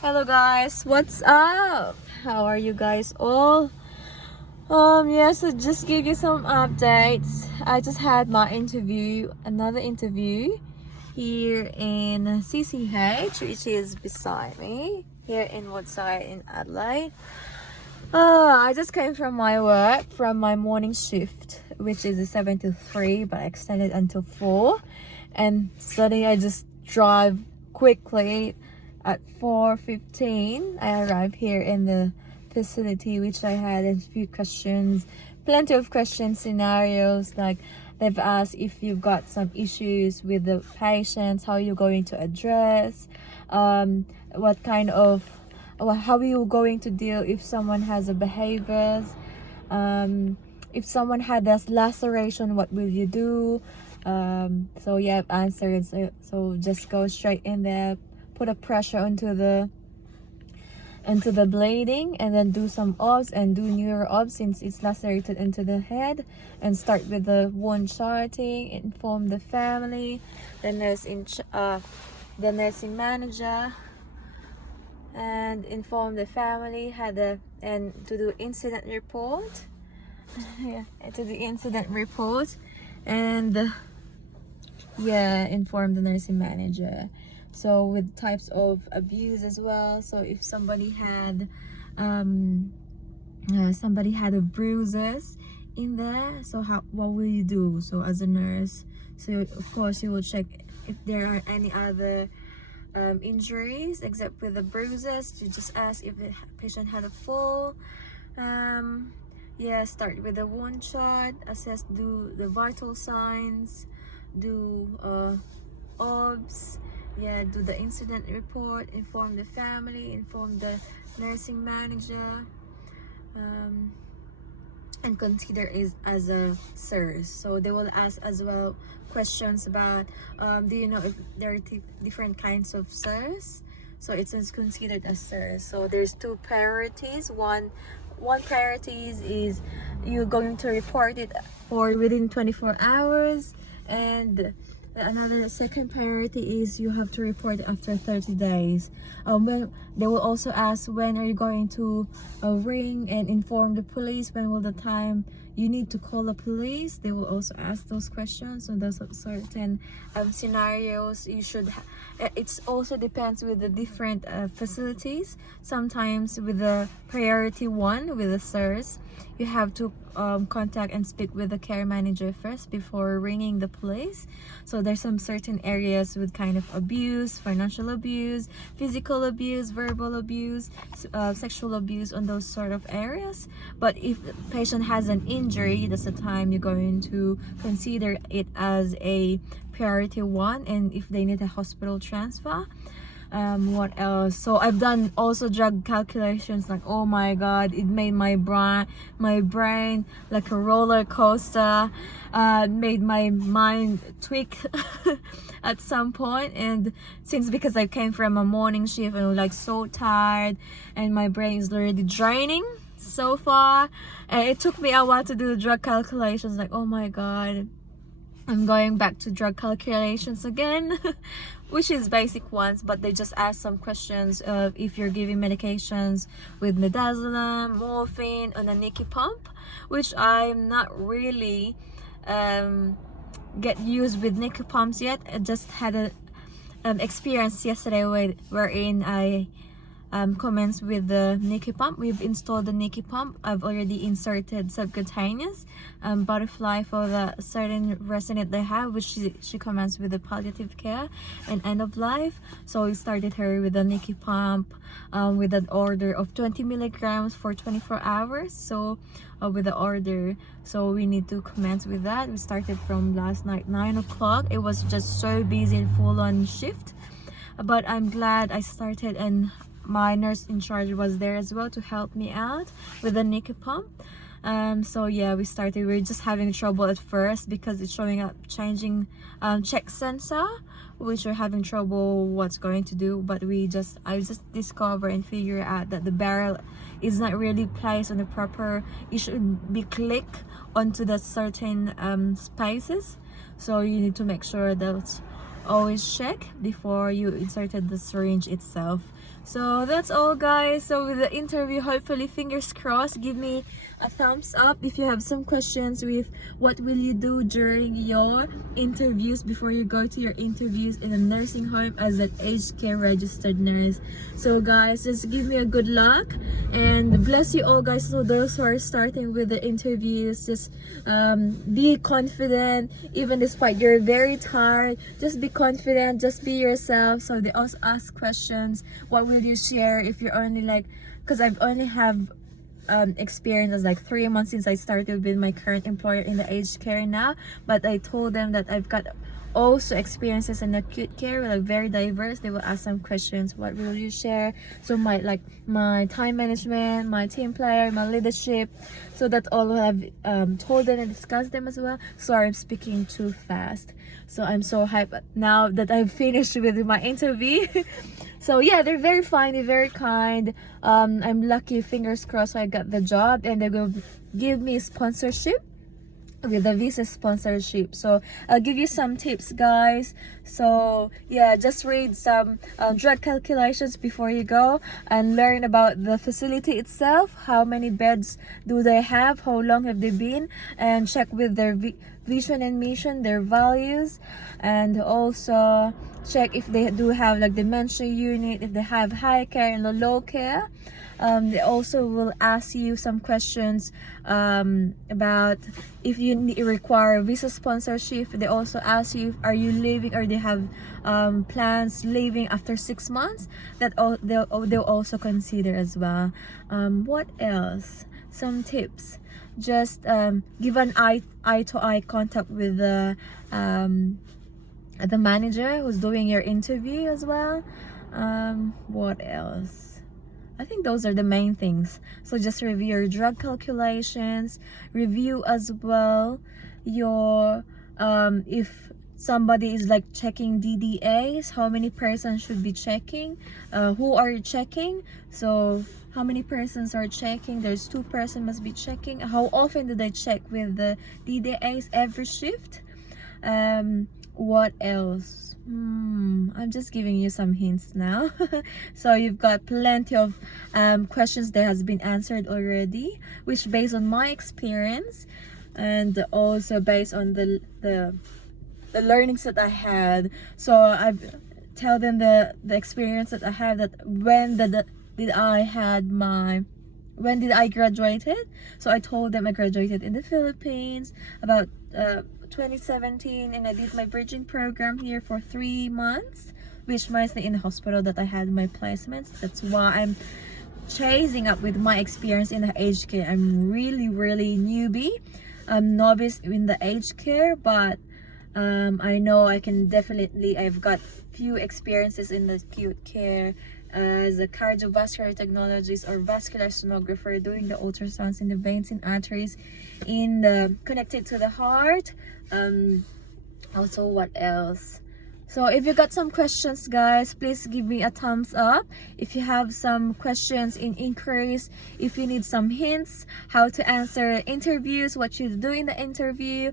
Hello guys, what's up? How are you guys all? So just give you some updates. I just had my another interview here in CCH, which is beside me, here in Woodside in Adelaide. I just came from my work, from my morning shift, which is a 7 to 3, but I extended until 4. And suddenly I just drive quickly at 4:15. I arrived here in the facility, which I had a few questions, plenty of questions, scenarios, like they've asked if you've got some issues with the patients, how you're going to address, what kind of how are you going to deal if someone has a behaviors, if someone had this laceration, what will you do? So yeah, I've answered. So just go straight in there, put a pressure onto the bleeding, and then do some obs and do neuro obs since it's lacerated into the head, and start with the wound charting, inform the family, the nursing manager, and inform the family, and to do incident report. Yeah, to the incident report, and inform the nursing manager. So with types of abuse as well. So if somebody had a bruises in there, so what will you do? So as a nurse, so of course you will check if there are any other injuries except with the bruises. You just ask if the patient had a fall. Start with the wound chart, assess, do the vital signs, do obs, do the incident report, inform the family, inform the nursing manager, and consider it as a SIRS. So they will ask as well questions about do you know if there are different kinds of SIRS? So it's considered as SIRS. So there's two priorities. One priority is you're going to report it for within 24 hours, and another second priority is you have to report after 30 days. When they will also ask when are you going to ring and inform the police, when will the time you need to call the police. They will also ask those questions. So those certain scenarios you should it's also depends with the different facilities. Sometimes with the priority one, with the SIRS, you have to contact and speak with the care manager first before ringing the police. So there's some certain areas with kind of abuse, financial abuse, physical abuse, verbal abuse, sexual abuse, on those sort of areas. But if the patient has an injury, that's the time you're going to consider it as a priority one, and if they need a hospital transfer. What else? So I've done also drug calculations. Like, oh my god, it made my brain like a roller coaster. Made my mind tweak at some point. And because I came from a morning shift and I was like so tired, and my brain is already draining so far, and it took me a while to do the drug calculations. Like, oh my god, I'm going back to drug calculations again. Which is basic ones, but they just ask some questions of if you're giving medications with midazolam, morphine, and a Nicky pump, which I'm not really get used with Nicky pumps yet. I just had a experience yesterday wherein I commenced with the Nicky pump. We've installed the Nicky pump. I've already inserted subcutaneous butterfly for the certain resident they have, which she commenced with the palliative care and end of life. So we started her with the Nicky pump with an order of 20 milligrams for 24 hours. So with the order, so we need to commence with that. We started from last night 9 o'clock. It was just so busy and full on shift, but I'm glad I started, and my nurse in charge was there as well to help me out with the Nicky pump. So yeah, we started. We were just having trouble at first because it's showing up changing check sensor, which we're having trouble what's going to do. But I just discover and figure out that the barrel is not really placed on the proper. It should be clicked onto the certain spaces. So you need to make sure that always check before you inserted the syringe itself. So that's all, guys. So with the interview, hopefully, fingers crossed, give me a thumbs up if you have some questions with what will you do during your interviews before you go to your interviews in a nursing home as an aged care registered nurse. So guys, just give me a good luck and bless you all, guys. So those who are starting with the interviews, just be confident even despite you're very tired. Just be confident, just be yourself. So they also ask questions, what will you share if you're only like, because I've only have experience as like 3 months since I started with my current employer in the aged care now, but I told them that I've got also experiences in acute care, like very diverse. They will ask some questions, what will you share? So my time management, my team player, my leadership. So that's all I've told them and discussed them as well. Sorry, I'm speaking too fast. So I'm so hyped now that I've finished with my interview. So yeah, they're very fine, they're very kind. I'm lucky, fingers crossed, I got the job, and they will give me sponsorship with the visa sponsorship. So I'll give you some tips, guys. So yeah, just read some drug calculations before you go and learn about the facility itself. How many beds do they have, how long have they been, and check with their vision and mission, their values, and also check if they do have like dementia unit, if they have high care and low care. They also will ask you some questions about if you require visa sponsorship. They also ask you, are you leaving, or they have plans leaving after 6 months? That they'll also consider as well. What else? Some tips. Just give an eye-to-eye contact with the manager who's doing your interview as well. What else? I think those are the main things. So just review your drug calculations, review as well your if somebody is like checking DDAs, how many persons should be checking, who are you checking, so how many persons are checking. There's 2 persons must be checking. How often do they check with the DDAs? Every shift. What else? I'm just giving you some hints now. So you've got plenty of questions that has been answered already, which based on my experience and also based on the learnings that I had. So I've tell them the experience that I have, that when did I graduated. So I told them I graduated in the Philippines about 2017, and I did my bridging program here for 3 months, which mostly in the hospital that I had my placements. That's why I'm chasing up with my experience in the aged care. I'm really newbie. I'm novice in the aged care, but I know I can definitely, I've got few experiences in the acute care as a cardiovascular technologist or vascular sonographer, doing the ultrasounds in the veins and arteries in the connected to the heart. Also, what else? So if you got some questions, guys, please give me a thumbs up. If you have some questions in inquiries, if you need some hints how to answer interviews, what you do in the interview,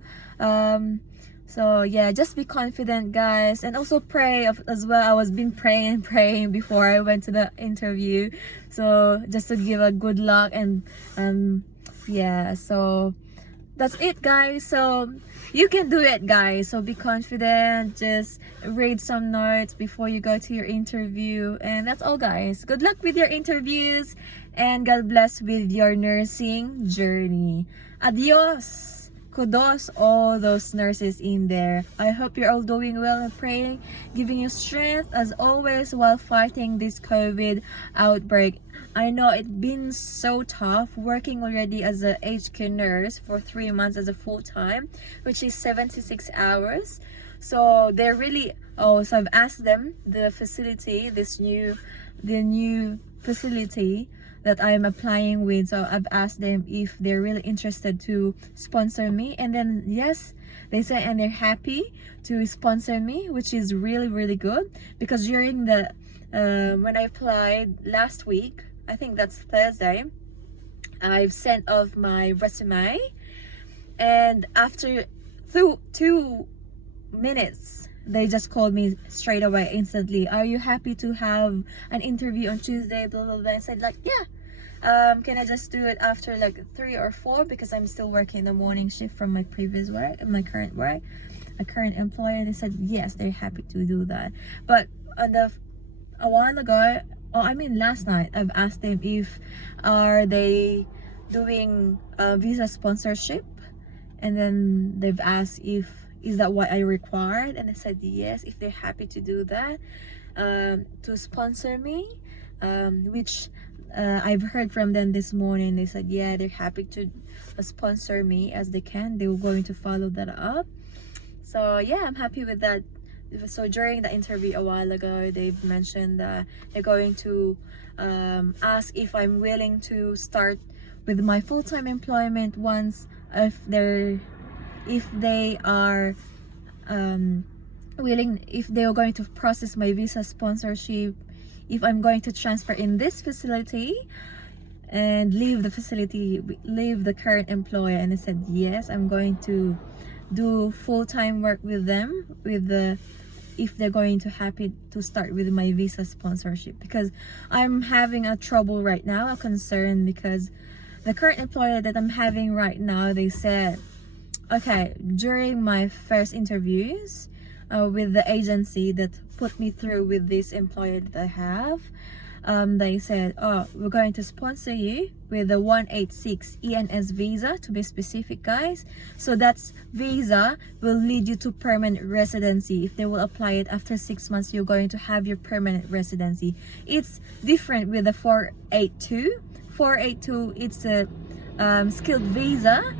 so yeah, just be confident, guys, and also pray as well. I was been praying before I went to the interview, so just to give a good luck. And yeah, so that's it, guys. So you can do it, guys. So be confident, just read some notes before you go to your interview, and that's all, guys. Good luck with your interviews, and God bless with your nursing journey. Adios. Kudos all those nurses in there. I hope you're all doing well and praying, giving you strength as always while fighting this COVID outbreak. I know it's been so tough working already as an aged care nurse for 3 months as a full-time, which is 76 hours. So they're really, so I've asked them, the facility, the new facility that I'm applying with, so I've asked them if they're really interested to sponsor me, and then yes, they say, and they're happy to sponsor me, which is really good, because during the when I applied last week, I think that's Thursday, I've sent off my resume, and after 2 minutes they just called me straight away, instantly. Are you happy to have an interview on Tuesday? Blah blah blah. I said like, yeah. Can I just do it after like 3 or 4, because I'm still working the morning shift from my previous work, my current work, a current employer. They said yes, they're happy to do that. But a while ago, last night, I've asked them if are they doing visa sponsorship, and then they've asked if is that what I required, and I said yes, if they're happy to do that, to sponsor me, which I've heard from them this morning. They said yeah, they're happy to sponsor me as they can. They were going to follow that up. So yeah, I'm happy with that. So during the interview a while ago, they've mentioned that they're going to ask if I'm willing to start with my full-time employment once, if they are willing, if they are going to process my visa sponsorship, if I'm going to transfer in this facility and leave the current employer. And I said yes, I'm going to do full-time work with them, if they're going to happy to start with my visa sponsorship, because I'm having a trouble right now, a concern, because the current employer that I'm having right now, they said, okay, during my first interviews with the agency that put me through with this employer that I have, they said, oh, we're going to sponsor you with the 186 ENS visa, to be specific, guys. So that's visa will lead you to permanent residency. If they will apply it after 6 months, you're going to have your permanent residency. It's different with the 482. 482, it's a skilled visa,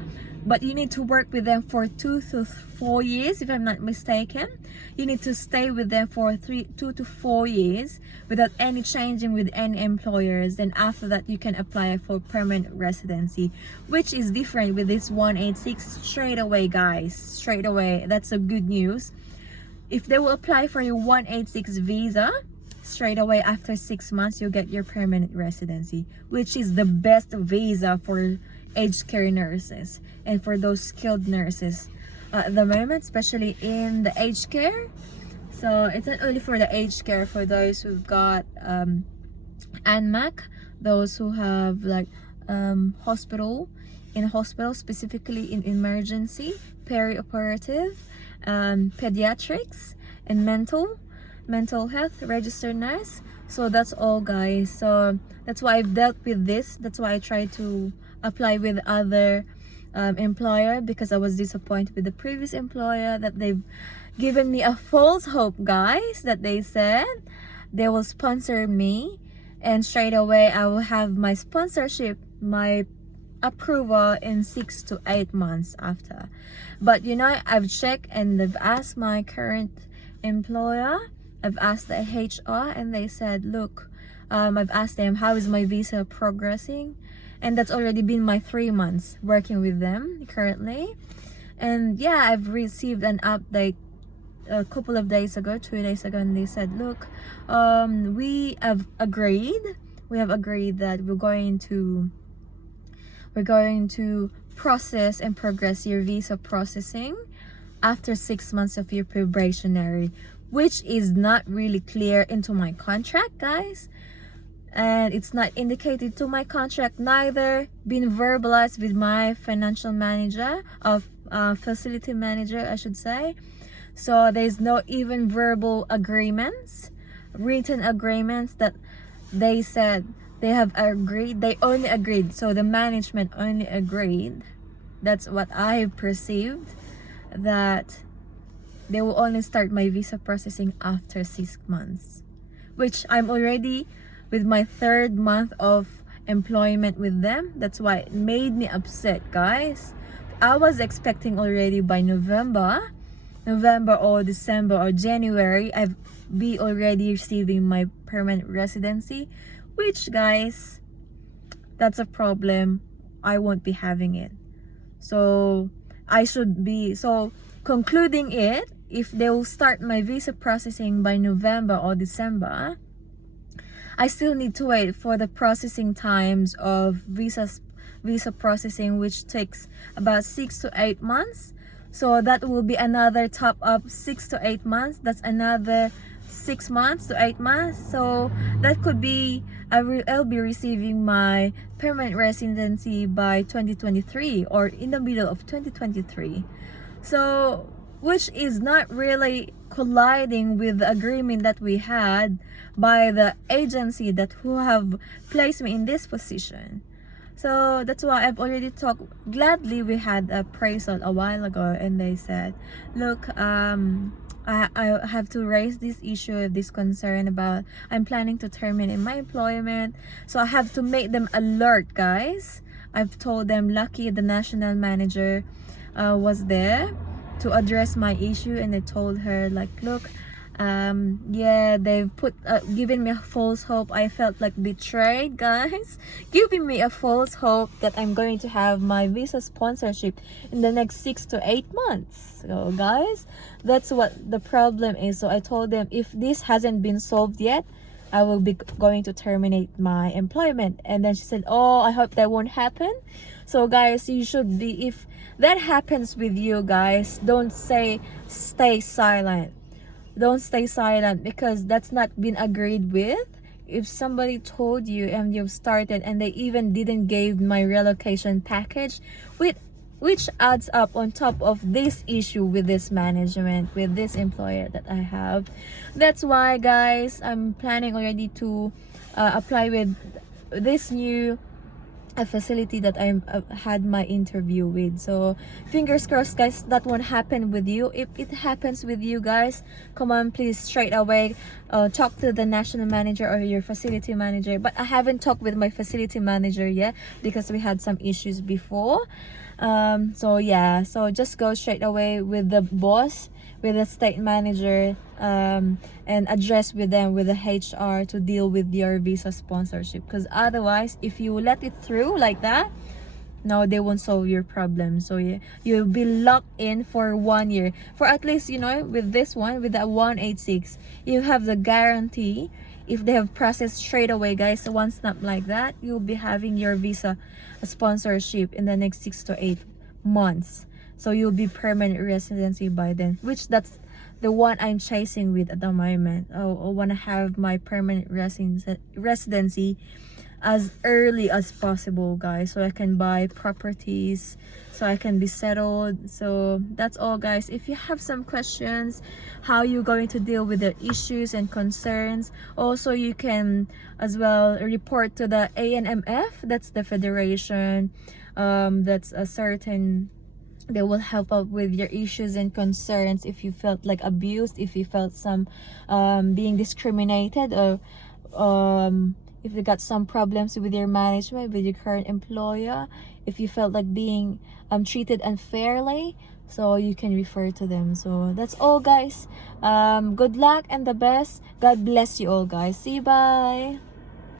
but you need to work with them for 2 to 4 years, if I'm not mistaken. You need to stay with them for 2 to 4 years without any changing with any employers. Then after that, you can apply for permanent residency, which is different with this 186 straight away, guys. Straight away. That's a good news. If they will apply for your 186 visa, straight away after 6 months, you'll get your permanent residency, which is the best visa for aged care nurses and for those skilled nurses at the moment, especially in the aged care. So it's not only for the aged care, for those who've got ANMAC, those who have like hospital, specifically in emergency, peri-operative, pediatrics, and mental health registered nurse. So that's all, guys. So that's why I've dealt with this. That's why I tried to apply with other employer, because I was disappointed with the previous employer that they've given me a false hope, guys, that they said they will sponsor me and straight away I will have my sponsorship, my approval in 6 to 8 months after. But you know, I've checked and I've asked my current employer, I've asked the HR, and they said, look, I've asked them how is my visa progressing, and that's already been my 3 months working with them currently. And yeah, I've received an update a couple of days ago, 2 days ago, and they said, look, we have agreed that we're going to process and progress your visa processing after 6 months of your probationary, which is not really clear into my contract, guys, and it's not indicated to my contract, neither been verbalized with my financial manager of facility manager, I should say. So there's no even verbal agreements, written agreements that they said they have agreed. They only agreed, so the management only agreed, that's what I perceived, that they will only start my visa processing after 6 months, which I'm already with my 3rd month of employment with them. That's why it made me upset, guys. I was expecting already by November or December or January, I've be already receiving my permanent residency, which, guys, that's a problem. I won't be having it. So concluding it, if they will start my visa processing by November or December, I still need to wait for the processing times of visa processing, which takes about 6 to 8 months. So that will be another top up 6 to 8 months. That's another 6 months to 8 months. So that could be I'll be receiving my permanent residency by 2023 or in the middle of 2023. So which is not really colliding with the agreement that we had by the agency that who have placed me in this position. So that's why I've already talked. Gladly, we had a appraisal a while ago, and they said, "Look, I have to raise this issue, this concern about I'm planning to terminate my employment, so I have to make them alert, guys." I've told them. Lucky the national manager was there to address my issue, and I told her like, "Look, yeah, they've given me a false hope. I felt like betrayed, guys, giving me a false hope that I'm going to have my visa sponsorship in the next 6 to 8 months." So guys, that's what the problem is. So I told them, if this hasn't been solved yet, I will be going to terminate my employment. And then she said, "Oh, I hope that won't happen." So guys, you should be, if that happens with you guys, don't say stay silent. Don't stay silent, because that's not been agreed with. If somebody told you and you've started and they even didn't give my relocation package, which adds up on top of this issue with this management, with this employer that I have. That's why, guys, I'm planning already to apply with this new a facility that I had my interview with. So fingers crossed, guys, that won't happen with you. If it happens with you guys, come on, please, straight away talk to the national manager or your facility manager. But I haven't talked with my facility manager yet because we had some issues before. So yeah, so just go straight away with the boss, with the state manager, and address with them, with the HR, to deal with your visa sponsorship. Because otherwise, if you let it through like that, no, they won't solve your problem. So yeah, you'll be locked in for 1 year, for at least, you know, with this one, with that 186, you have the guarantee. If they have processed straight away, guys, so one snap like that, you'll be having your visa sponsorship in the next 6 to 8 months. So you'll be permanent residency by then, which that's the one I'm chasing with at the moment. I want to have my permanent residency as early as possible, guys, so I can buy properties, so I can be settled. So that's all, guys. If you have some questions how you're going to deal with the issues and concerns, also you can as well report to the ANMF. That's the federation, that's a certain, they will help out with your issues and concerns. If you felt like abused, if you felt some being discriminated, or if you got some problems with your management, with your current employer, if you felt like being treated unfairly, so you can refer to them. So that's all, guys. Good luck and the best. God bless you all, guys. See you, bye.